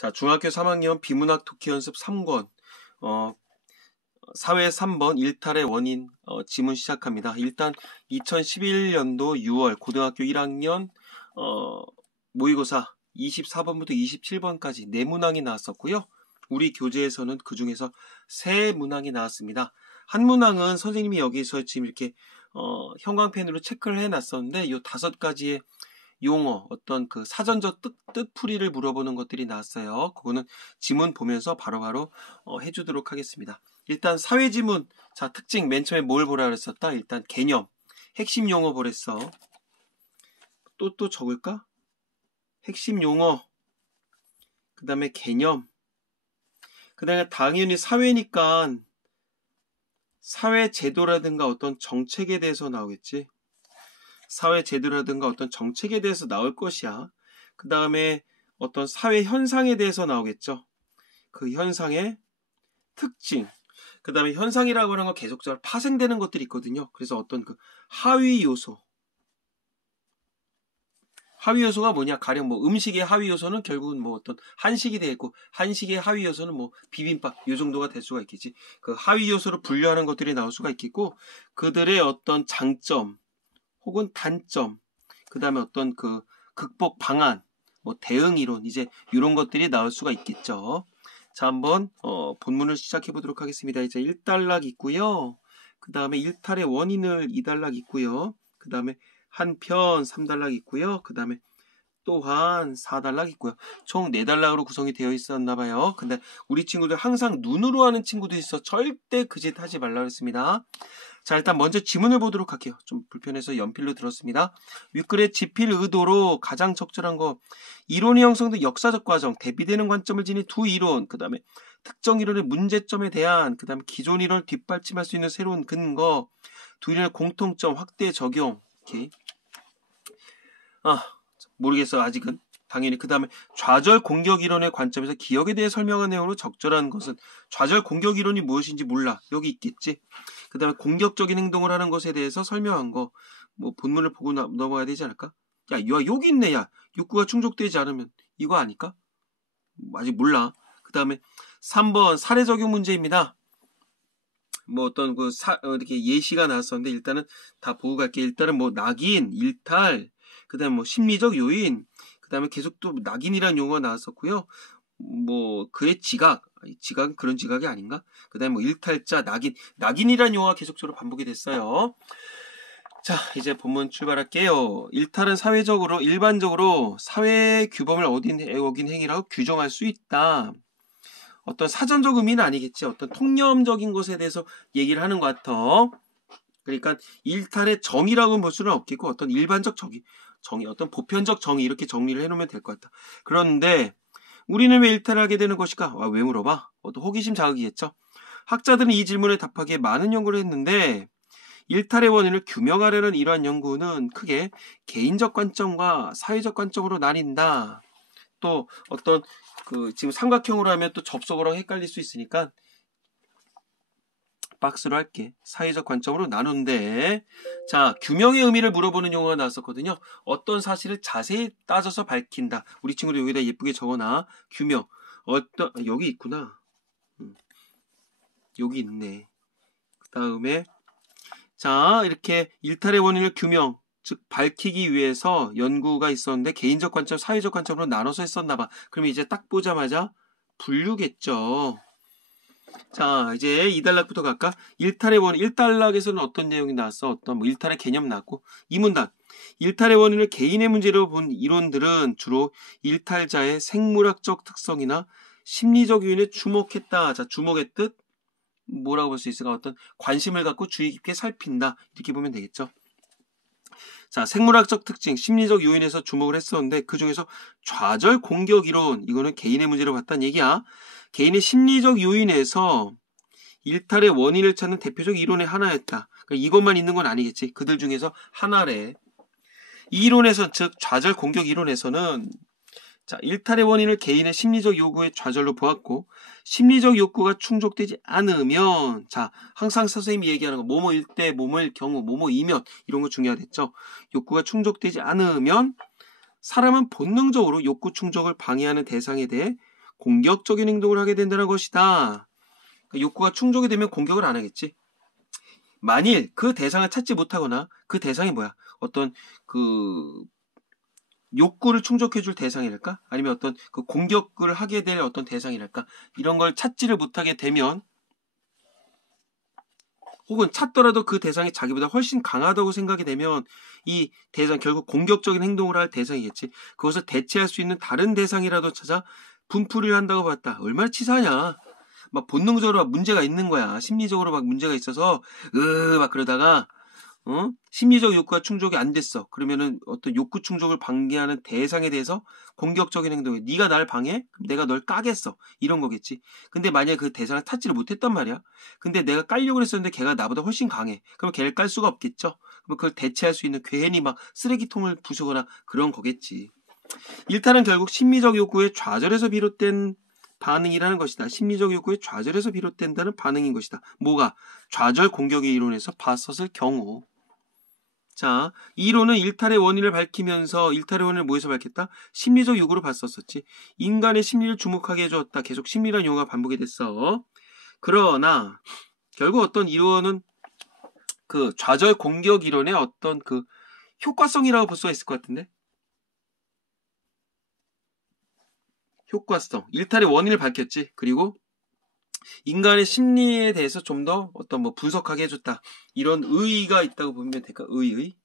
자, 중학교 3학년 비문학 독해 연습 3권, 사회 3번 일탈의 원인, 지문 시작합니다. 일단 2011년도 6월 고등학교 1학년, 모의고사 24번부터 27번까지 4문항이 나왔었고요. 우리 교재에서는 그 중에서 3문항이 나왔습니다. 한 문항은 선생님이 여기서 지금 이렇게, 형광펜으로 체크를 해놨었는데, 이 5가지의 용어, 어떤 그 사전적 뜻풀이를 물어보는 것들이 나왔어요. 그거는 지문 보면서 바로바로 해주도록 하겠습니다. 일단 사회지문, 자, 특징, 맨 처음에 뭘 보라 그랬었다? 일단 개념, 핵심 용어 보랬어. 또 적을까? 핵심 용어, 그 다음에 개념, 그 다음에 당연히 사회니까 사회 제도라든가 어떤 정책에 대해서 나오겠지. 사회 제도라든가 어떤 정책에 대해서 나올 것이야. 그 다음에 어떤 사회 현상에 대해서 나오겠죠. 그 현상의 특징. 그 다음에 현상이라고 하는 건 계속적으로 파생되는 것들이 있거든요. 그래서 어떤 그 하위 요소. 하위 요소가 뭐냐? 가령 뭐 음식의 하위 요소는 결국은 뭐 어떤 한식이 되겠고, 한식의 하위 요소는 뭐 비빔밥 요 정도가 될 수가 있겠지. 그 하위 요소로 분류하는 것들이 나올 수가 있겠고, 그들의 어떤 장점 혹은 단점, 그 다음에 어떤 그 극복 방안, 뭐 대응 이론, 이제 이런 것들이 나올 수가 있겠죠. 자, 한번 본문을 시작해 보도록 하겠습니다. 이제 1단락 있고요. 그 다음에 일탈의 원인을 2단락 있고요. 그 다음에 한편 3단락 있고요. 그 다음에 또한 4단락 있고요. 총 4단락으로 구성이 되어 있었나 봐요. 근데 우리 친구들 항상 눈으로 하는 친구도 있어. 절대 그 짓 하지 말라고 했습니다. 자, 일단 먼저 지문을 보도록 할게요. 좀 불편해서 연필로 들었습니다. 윗글의 지필 의도로 가장 적절한 거, 이론이 형성된 역사적 과정, 대비되는 관점을 지닌 두 이론, 그 다음에 특정 이론의 문제점에 대한, 그 다음에 기존 이론을 뒷받침할 수 있는 새로운 근거, 두 이론의 공통점, 확대 적용. 오케이. 모르겠어, 아직은. 당연히 그 다음에 좌절 공격 이론의 관점에서 기억에 대해 설명한 내용으로 적절한 것은, 좌절 공격 이론이 무엇인지 몰라. 여기 있겠지. 그 다음에 공격적인 행동을 하는 것에 대해서 설명한 거, 뭐 본문을 보고 넘어가야 되지 않을까? 야, 여기 있네. 야, 욕구가 충족되지 않으면 이거 아닐까? 아직 몰라. 그 다음에 3번 사례 적용 문제입니다. 뭐 어떤 이렇게 예시가 나왔었는데 일단은 다 보고 갈게. 일단은 뭐 낙인, 일탈, 그 다음에 뭐 심리적 요인, 그 다음에 계속 또 낙인이라는 용어가 나왔었고요. 뭐 그의 지각은 그런 지각이 아닌가? 그 다음에 뭐 일탈자, 낙인이라는 용어가 계속적으로 반복이 됐어요. 자, 이제 본문 출발할게요. 일탈은 일반적으로 사회 규범을 어긴 행위라고 규정할 수 있다. 어떤 사전적 의미는 아니겠지. 어떤 통념적인 것에 대해서 얘기를 하는 것 같아. 그러니까 일탈의 정의라고 볼 수는 없겠고 어떤 일반적 정의, 어떤 보편적 정의 이렇게 정리를 해놓으면 될 것 같다. 그런데 우리는 왜 일탈을 하게 되는 것일까? 왜 물어봐? 어떤 호기심 자극이겠죠. 학자들은 이 질문에 답하기에 많은 연구를 했는데 일탈의 원인을 규명하려는 이러한 연구는 크게 개인적 관점과 사회적 관점으로 나뉜다. 또 어떤 지금 삼각형으로 하면 또 접속어랑 헷갈릴 수 있으니까 박스로 할게. 사회적 관점으로 나누는데, 자, 규명의 의미를 물어보는 용어가 나왔었거든요. 어떤 사실을 자세히 따져서 밝힌다. 우리 친구들 여기다 예쁘게 적어놔. 규명. 여기 있구나. 여기 있네. 그 다음에 자, 이렇게 일탈의 원인을 규명, 즉 밝히기 위해서 연구가 있었는데 개인적 관점, 사회적 관점으로 나눠서 했었나 봐. 그러면 이제 딱 보자마자 분류겠죠. 자, 이제 2단락부터 갈까? 일탈의 원인, 1단락에서는 어떤 내용이 나왔어? 어떤 뭐 일탈의 개념 나왔고, 2문단. 일탈의 원인을 개인의 문제로 본 이론들은 주로 일탈자의 생물학적 특성이나 심리적 요인에 주목했다. 자, 주목의 뜻 뭐라고 볼 수 있을까? 어떤 관심을 갖고 주의 깊게 살핀다. 이렇게 보면 되겠죠. 자, 생물학적 특징, 심리적 요인에서 주목을 했었는데 그 중에서 좌절 공격 이론, 이거는 개인의 문제로 봤다는 얘기야. 개인의 심리적 요인에서 일탈의 원인을 찾는 대표적 이론의 하나였다. 그러니까 이것만 있는 건 아니겠지. 그들 중에서 하나래. 이 이론에서, 즉 좌절 공격 이론에서는 자, 일탈의 원인을 개인의 심리적 요구의 좌절로 보았고 심리적 욕구가 충족되지 않으면, 자, 항상 선생님이 얘기하는 거 뭐뭐일 때, 뭐뭐일 경우, 뭐뭐이면 이런 거 중요하겠죠. 욕구가 충족되지 않으면 사람은 본능적으로 욕구 충족을 방해하는 대상에 대해 공격적인 행동을 하게 된다는 것이다. 그러니까 욕구가 충족이 되면 공격을 안 하겠지. 만일 그 대상을 찾지 못하거나 그 대상이 뭐야? 어떤 그 욕구를 충족해줄 대상이랄까? 아니면 어떤 그 공격을 하게 될 어떤 대상이랄까? 이런 걸 찾지를 못하게 되면, 혹은 찾더라도 그 대상이 자기보다 훨씬 강하다고 생각이 되면 이 대상, 결국 공격적인 행동을 할 대상이겠지. 그것을 대체할 수 있는 다른 대상이라도 찾아 분풀이를 한다고 봤다. 얼마나 치사하냐. 막 본능적으로 막 문제가 있는 거야. 심리적으로 막 문제가 있어서 막 그러다가 심리적 욕구가 충족이 안 됐어. 그러면은 어떤 욕구 충족을 방해하는 대상에 대해서 공격적인 행동에, 네가 날 방해? 내가 널 까겠어. 이런 거겠지. 근데 만약에 그 대상을 찾지를 못했단 말이야. 근데 내가 깔려고 했었는데 걔가 나보다 훨씬 강해. 그럼 걔를 깔 수가 없겠죠. 그럼 그걸 대체할 수 있는, 괜히 막 쓰레기통을 부수거나 그런 거겠지. 일탈은 결국 심리적 욕구의 좌절에서 비롯된 반응이라는 것이다. 심리적 욕구의 좌절에서 비롯된다는 반응인 것이다. 뭐가? 좌절 공격의 이론에서 봤었을 경우. 자, 이 이론은 일탈의 원인을 밝히면서, 일탈의 원인을 뭐에서 밝혔다? 심리적 욕구로 봤었었지. 인간의 심리를 주목하게 해줬다. 계속 심리란 용어가 반복이 됐어. 그러나 결국 어떤 이론은 그 좌절 공격 이론의 어떤 그 효과성이라고 볼 수가 있을 것 같은데. 효과성. 일탈의 원인을 밝혔지. 그리고 인간의 심리에 대해서 좀 더 어떤 뭐 분석하게 해줬다. 이런 의의가 있다고 보면 될까? 의의.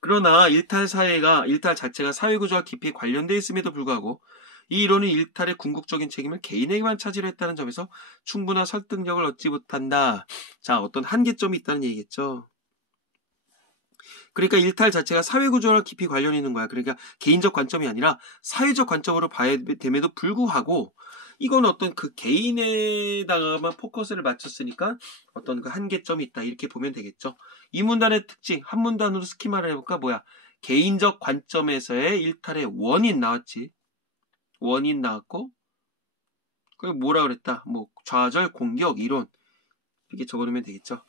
그러나 일탈 자체가 사회구조와 깊이 관련되어 있음에도 불구하고 이 이론은 일탈의 궁극적인 책임을 개인에게만 차지를 했다는 점에서 충분한 설득력을 얻지 못한다. 자, 어떤 한계점이 있다는 얘기겠죠. 그러니까 일탈 자체가 사회구조와 깊이 관련이 있는 거야. 그러니까 개인적 관점이 아니라 사회적 관점으로 봐야 됨에도 불구하고 이건 어떤 그 개인에다가만 포커스를 맞췄으니까 어떤 그 한계점이 있다. 이렇게 보면 되겠죠. 이 문단의 특징, 한 문단으로 스키마를 해볼까? 뭐야? 개인적 관점에서의 일탈의 원인 나왔지. 원인 나왔고, 그게 뭐라 그랬다? 뭐 좌절, 공격, 이론. 이렇게 적어놓으면 되겠죠.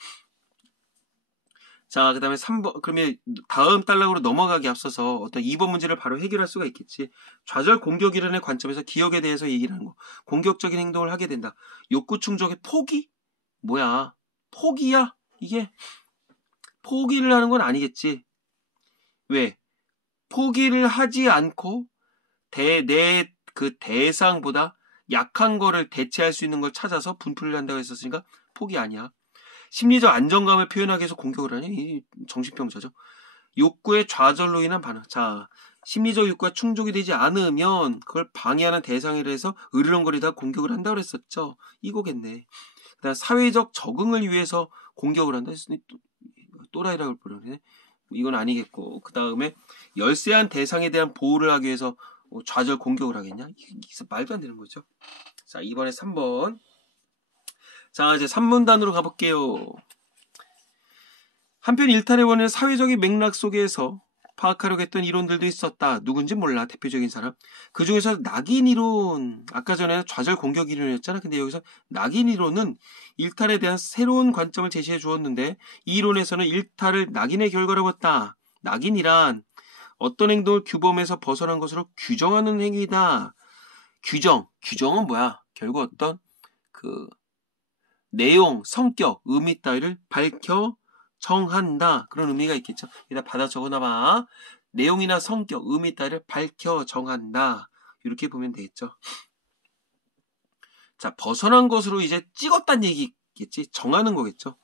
자, 그 다음에 3번, 그러면 다음 단락으로 넘어가기 앞서서 어떤 2번 문제를 바로 해결할 수가 있겠지. 좌절 공격 이론의 관점에서 기억에 대해서 얘기를 하는 거. 공격적인 행동을 하게 된다. 욕구 충족의 포기? 뭐야? 포기야? 이게 포기를 하는 건 아니겠지. 왜? 포기를 하지 않고 내 그 대상보다 약한 거를 대체할 수 있는 걸 찾아서 분풀이를 한다고 했었으니까 포기 아니야. 심리적 안정감을 표현하기 위해서 공격을 하니 이 정신병자죠. 욕구의 좌절로 인한 반응. 자, 심리적 욕구가 충족이 되지 않으면 그걸 방해하는 대상에 대해서 으르렁거리다 공격을 한다고 그랬었죠. 이거겠네. 그다음 사회적 적응을 위해서 공격을 한다. 또라이라고 부르네. 이건 아니겠고. 그 다음에 열세한 대상에 대한 보호를 하기 위해서 좌절 공격을 하겠냐? 이게 말도 안 되는 거죠. 자, 이번에 3번. 자, 이제 3문단으로 가볼게요. 한편 일탈의 원인은 사회적인 맥락 속에서 파악하려고 했던 이론들도 있었다. 누군지 몰라. 대표적인 사람. 그 중에서 낙인 이론. 아까 전에 좌절 공격 이론이었잖아. 근데 여기서 낙인 이론은 일탈에 대한 새로운 관점을 제시해 주었는데 이 이론에서는 일탈을 낙인의 결과라고 했다. 낙인이란 어떤 행동을 규범에서 벗어난 것으로 규정하는 행위다. 규정은 뭐야? 결국 어떤 그 내용, 성격, 의미 따위를 밝혀 정한다. 그런 의미가 있겠죠. 여기다 받아 적어놔봐. 내용이나 성격, 의미 따위를 밝혀 정한다. 이렇게 보면 되겠죠. 자, 벗어난 것으로 이제 찍었다는 얘기겠지. 정하는 거겠죠.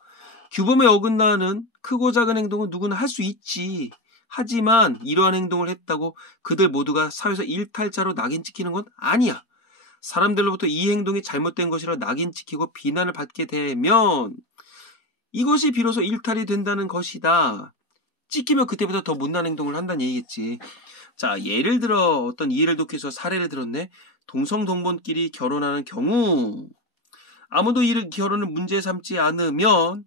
규범에 어긋나는 크고 작은 행동은 누구나 할 수 있지. 하지만 이러한 행동을 했다고 그들 모두가 사회에서 일탈자로 낙인 찍히는 건 아니야. 사람들로부터 이 행동이 잘못된 것이라 낙인 찍히고 비난을 받게 되면 이것이 비로소 일탈이 된다는 것이다. 찍히면 그때부터 더 못난 행동을 한다는 얘기겠지. 자, 예를 들어 어떤 이해를 돕기 위해서 사례를 들었네. 동성동본끼리 결혼하는 경우 아무도 이 결혼을 문제 삼지 않으면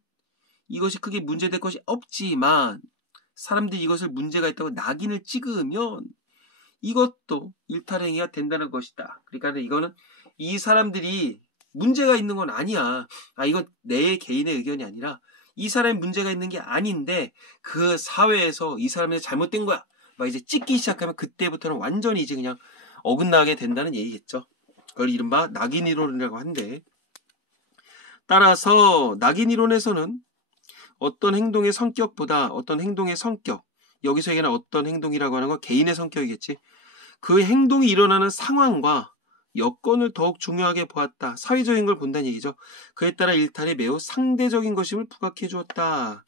이것이 크게 문제될 것이 없지만 사람들이 이것을 문제가 있다고 낙인을 찍으면 이것도 일탈행위가 된다는 것이다. 그러니까 이거는 이 사람들이 문제가 있는 건 아니야. 이건 내 개인의 의견이 아니라 이 사람이 문제가 있는 게 아닌데 그 사회에서 이 사람이 잘못된 거야. 막 이제 찍기 시작하면 그때부터는 완전히 이제 그냥 어긋나게 된다는 얘기겠죠. 그걸 이른바 낙인이론이라고 한대. 따라서 낙인이론에서는 어떤 행동의 성격보다 어떤 행동의 성격, 여기서 얘기하는 어떤 행동이라고 하는 건 개인의 성격이겠지. 그 행동이 일어나는 상황과 여건을 더욱 중요하게 보았다. 사회적인 걸 본다는 얘기죠. 그에 따라 일탈이 매우 상대적인 것임을 부각해 주었다.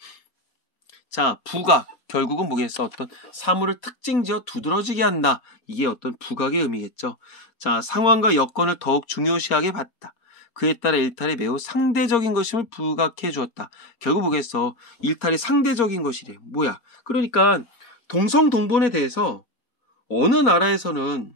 자, 부각. 결국은 뭐겠어? 어떤 사물을 특징지어 두드러지게 한다. 이게 어떤 부각의 의미겠죠. 자, 상황과 여건을 더욱 중요시하게 봤다. 그에 따라 일탈이 매우 상대적인 것임을 부각해 주었다. 결국 뭐겠어? 일탈이 상대적인 것이래. 뭐야? 그러니까 동성동본에 대해서 어느 나라에서는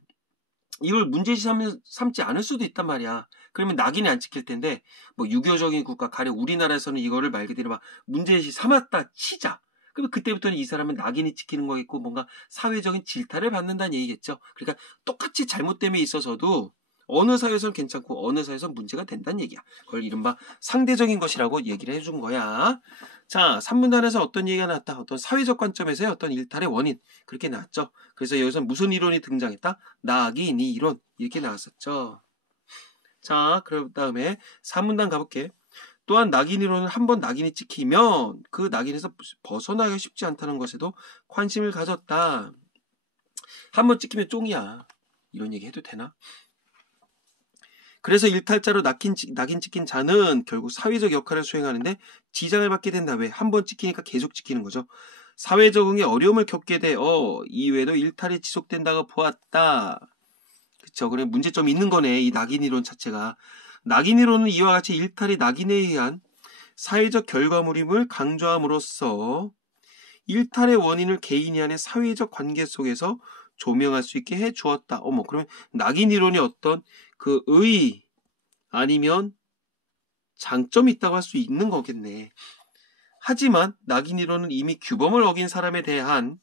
이걸 문제시 삼지 않을 수도 있단 말이야. 그러면 낙인이 안 찍힐 텐데 뭐 유교적인 국가 가령 우리나라에서는 이거를 말 그대로 막 문제시 삼았다 치자. 그러면 그때부터는 이 사람은 낙인이 찍히는 거겠고 뭔가 사회적인 질타를 받는다는 얘기겠죠. 그러니까 똑같이 잘못됨에 있어서도 어느 사회에서는 괜찮고 어느 사회에서는 문제가 된다는 얘기야. 그걸 이른바 상대적인 것이라고 얘기를 해준 거야. 자, 3문단에서 어떤 얘기가 나왔다. 어떤 사회적 관점에서의 어떤 일탈의 원인 그렇게 나왔죠. 그래서 여기서 무슨 이론이 등장했다? 낙인이 이론 이렇게 나왔었죠. 자, 그럼 다음에 3문단 가볼게. 또한 낙인이론은 한번 낙인이 찍히면 그 낙인에서 벗어나기가 쉽지 않다는 것에도 관심을 가졌다. 한번 찍히면 쫑이야. 이런 얘기 해도 되나? 그래서 일탈자로 낙인 찍힌 자는 결국 사회적 역할을 수행하는데 지장을 받게 된다. 왜? 한번 찍히니까 계속 찍히는 거죠. 사회 적응에 어려움을 겪게 돼. 이외에도 일탈이 지속된다고 보았다. 그쵸. 그래 문제점이 있는 거네. 이 낙인이론 자체가. 낙인이론은 이와 같이 일탈이 낙인에 의한 사회적 결과물임을 강조함으로써 일탈의 원인을 개인이 안의 사회적 관계 속에서 조명할 수 있게 해 주었다. 그러면 낙인이론이 어떤 그 의 아니면 장점이 있다고 할 수 있는 거겠네. 하지만 낙인이론은 이미 규범을 어긴 사람에 대한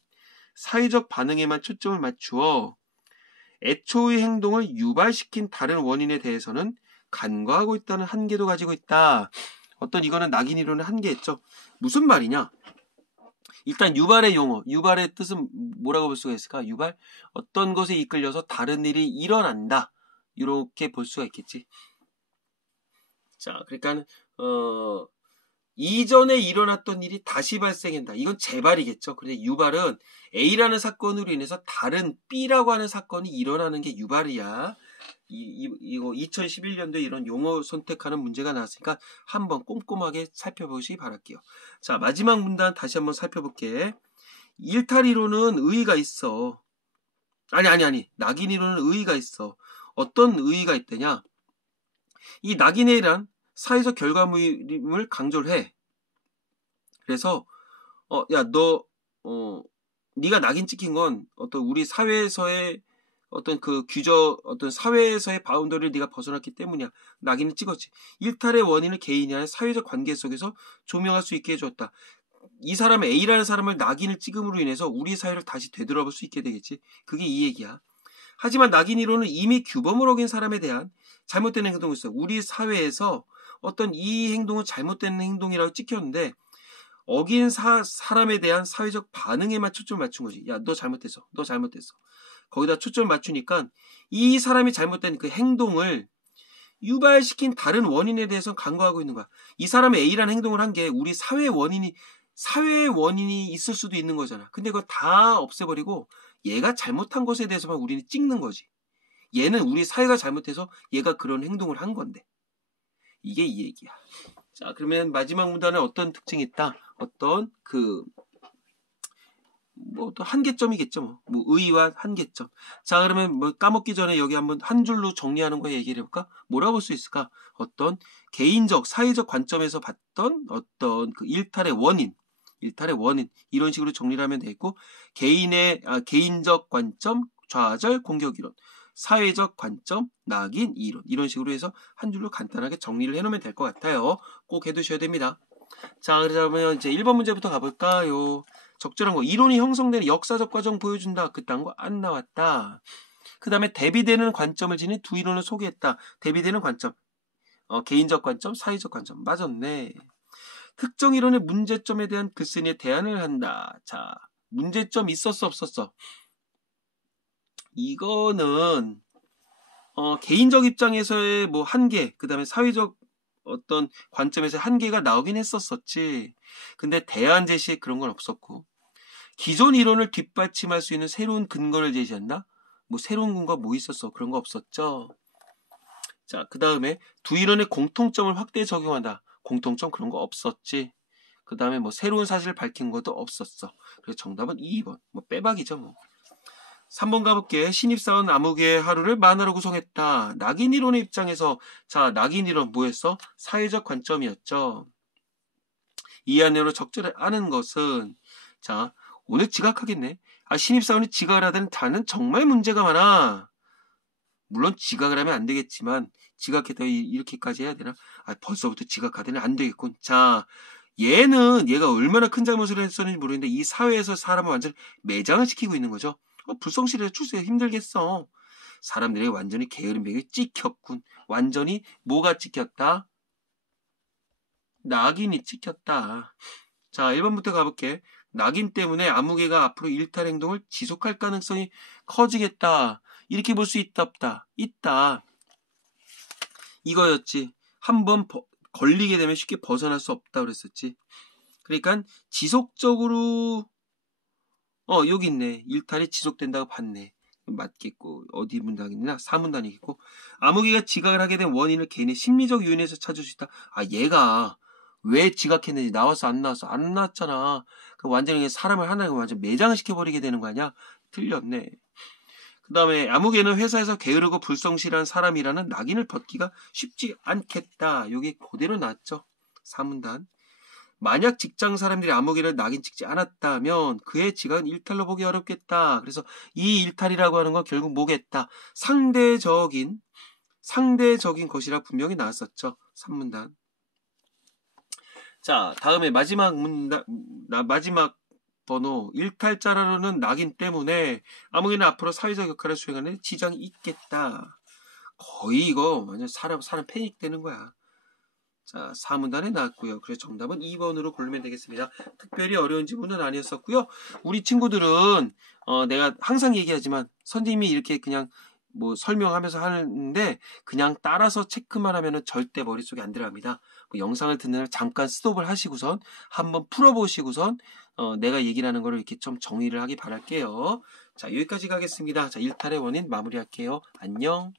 사회적 반응에만 초점을 맞추어 애초의 행동을 유발시킨 다른 원인에 대해서는 간과하고 있다는 한계도 가지고 있다. 어떤 이거는 낙인이론의 한계였죠. 무슨 말이냐? 일단 유발의 용어, 유발의 뜻은 뭐라고 볼 수가 있을까? 유발? 어떤 것에 이끌려서 다른 일이 일어난다. 이렇게 볼 수가 있겠지. 자, 그러니까 이전에 일어났던 일이 다시 발생한다. 이건 재발이겠죠. 근데 유발은 A라는 사건으로 인해서 다른 B라고 하는 사건이 일어나는 게 유발이야. 이거 2011년도에 이런 용어 선택하는 문제가 나왔으니까 한번 꼼꼼하게 살펴보시기 바랄게요. 자, 마지막 문단 다시 한번 살펴볼게. 일탈이론은 의의가 있어. 아니. 낙인이론은 의의가 있어. 어떤 의의가 있더냐? 이 낙인에 의한 사회적 결과물임을 강조를 해. 그래서 네가 낙인 찍힌 건 어떤 우리 사회에서의 어떤 그 어떤 사회에서의 바운더리를 네가 벗어났기 때문이야. 낙인을 찍었지. 일탈의 원인을 개인이 아닌 사회적 관계 속에서 조명할 수 있게 해줬다. 이 사람 A라는 사람을 낙인을 찍음으로 인해서 우리 사회를 다시 되돌아볼 수 있게 되겠지. 그게 이 얘기야. 하지만 낙인이론은 이미 규범을 어긴 사람에 대한 잘못된 행동이 있어. 우리 사회에서 어떤 이 행동은 잘못된 행동이라고 찍혔는데 어긴 사람에 대한 사회적 반응에만 초점을 맞춘 거지. 야, 너 잘못했어. 거기다 초점을 맞추니까 이 사람이 잘못된 그 행동을 유발시킨 다른 원인에 대해서 간과하고 있는 거야. 이 사람이 A라는 행동을 한 게 우리 사회의 원인이 있을 수도 있는 거잖아. 근데 그거 다 없애버리고 얘가 잘못한 것에 대해서만 우리는 찍는 거지. 얘는 우리 사회가 잘못해서 얘가 그런 행동을 한 건데. 이게 이 얘기야. 자, 그러면 마지막 문단에 어떤 특징이 있다? 어떤 또 한계점이겠죠. 뭐 의의와 한계점. 자, 그러면 뭐 까먹기 전에 여기 한번 한 줄로 정리하는 거 얘기를 해볼까? 뭐라고 볼 수 있을까? 어떤 개인적, 사회적 관점에서 봤던 어떤 그 일탈의 원인 이런 식으로 정리를 하면 되겠고 개인적 관점, 좌절, 공격 이론, 사회적 관점, 낙인 이론 이런 식으로 해서 한 줄로 간단하게 정리를 해놓으면 될 것 같아요. 꼭 해두셔야 됩니다. 자, 그러면 이제 1번 문제부터 가볼까요? 적절한 거. 이론이 형성되는 역사적 과정 보여준다. 그딴 거 안 나왔다. 그 다음에 대비되는 관점을 지닌 두 이론을 소개했다. 대비되는 관점. 개인적 관점, 사회적 관점. 맞았네. 특정 이론의 문제점에 대한 글쓴이의 대안을 한다. 자, 문제점 있었어, 없었어? 이거는 개인적 입장에서의 뭐 한계, 그 다음에 사회적 어떤 관점에서의 한계가 나오긴 했었었지. 근데 대안 제시에 그런 건 없었고, 기존 이론을 뒷받침할 수 있는 새로운 근거를 제시한다? 뭐 새로운 근거가 뭐 있었어? 그런 거 없었죠. 자, 그 다음에 두 이론의 공통점을 확대 적용한다. 공통점 그런 거 없었지. 그 다음에 뭐 새로운 사실을 밝힌 것도 없었어. 그래서 정답은 2번. 뭐 빼박이죠 뭐. 3번 가볼게. 신입사원 아무개의 하루를 만화로 구성했다. 낙인 이론의 입장에서, 자, 낙인 이론 뭐였어? 사회적 관점이었죠. 이 안으로 적절히 아는 것은, 자, 오늘 지각하겠네. 아, 신입사원이 지각을 하다는 다는 정말 문제가 많아. 물론 지각을 하면 안 되겠지만, 지각했다 이렇게까지 해야 되나? 아, 벌써부터 지각하다니 안 되겠군. 자, 얘가 얼마나 큰 잘못을 했었는지 모르겠는데, 이 사회에서 사람을 완전히 매장을 시키고 있는 거죠. 불성실해서 출세가 힘들겠어. 사람들에게 완전히 게으른 벽에 찍혔군. 완전히 뭐가 찍혔다? 낙인이 찍혔다. 자, 1번부터 가볼게. 낙인 때문에 아무개가 앞으로 일탈 행동을 지속할 가능성이 커지겠다. 이렇게 볼 수 있다 없다? 있다. 이거였지. 한번 걸리게 되면 쉽게 벗어날 수 없다 그랬었지. 그러니까 지속적으로 여기 있네. 일탈이 지속된다고 봤네. 맞겠고 어디 문단이나 사문단이겠고 아무개가 지각을 하게 된 원인을 개인의 심리적 요인에서 찾을 수 있다. 아 얘가 왜 지각했는지 나왔어 안 나왔어 안 나왔잖아. 그 완전히 사람을 하나에 완전 매장을 시켜버리게 되는 거 아니야? 틀렸네. 그 다음에 아무개는 회사에서 게으르고 불성실한 사람이라는 낙인을 벗기가 쉽지 않겠다. 여기 그대로 나왔죠. 사문단. 만약 직장 사람들이 아무개를 낙인 찍지 않았다면 그의 지각은 일탈로 보기 어렵겠다. 그래서 이 일탈이라고 하는 건 결국 뭐겠다. 상대적인 것이라 분명히 나왔었죠. 3문단. 자, 다음에 마지막 번호 일탈자라는 낙인 때문에 아무개는 앞으로 사회적 역할을 수행하는 지장이 있겠다. 거의 이거 완전 사람 패닉되는 거야. 자, 4문단에 나왔고요. 그래서 정답은 2번으로 고르면 되겠습니다. 특별히 어려운 지문은 아니었었고요. 우리 친구들은 내가 항상 얘기하지만 선생님이 이렇게 그냥 뭐 설명하면서 하는데 그냥 따라서 체크만 하면은 절대 머릿속에 안 들어갑니다. 뭐 영상을 듣는 잠깐 스톱을 하시고선 한번 풀어보시고선 내가 얘기를 하는 거를 이렇게 좀 정리를 하기 바랄게요. 자, 여기까지 가겠습니다. 자, 일탈의 원인 마무리할게요. 안녕.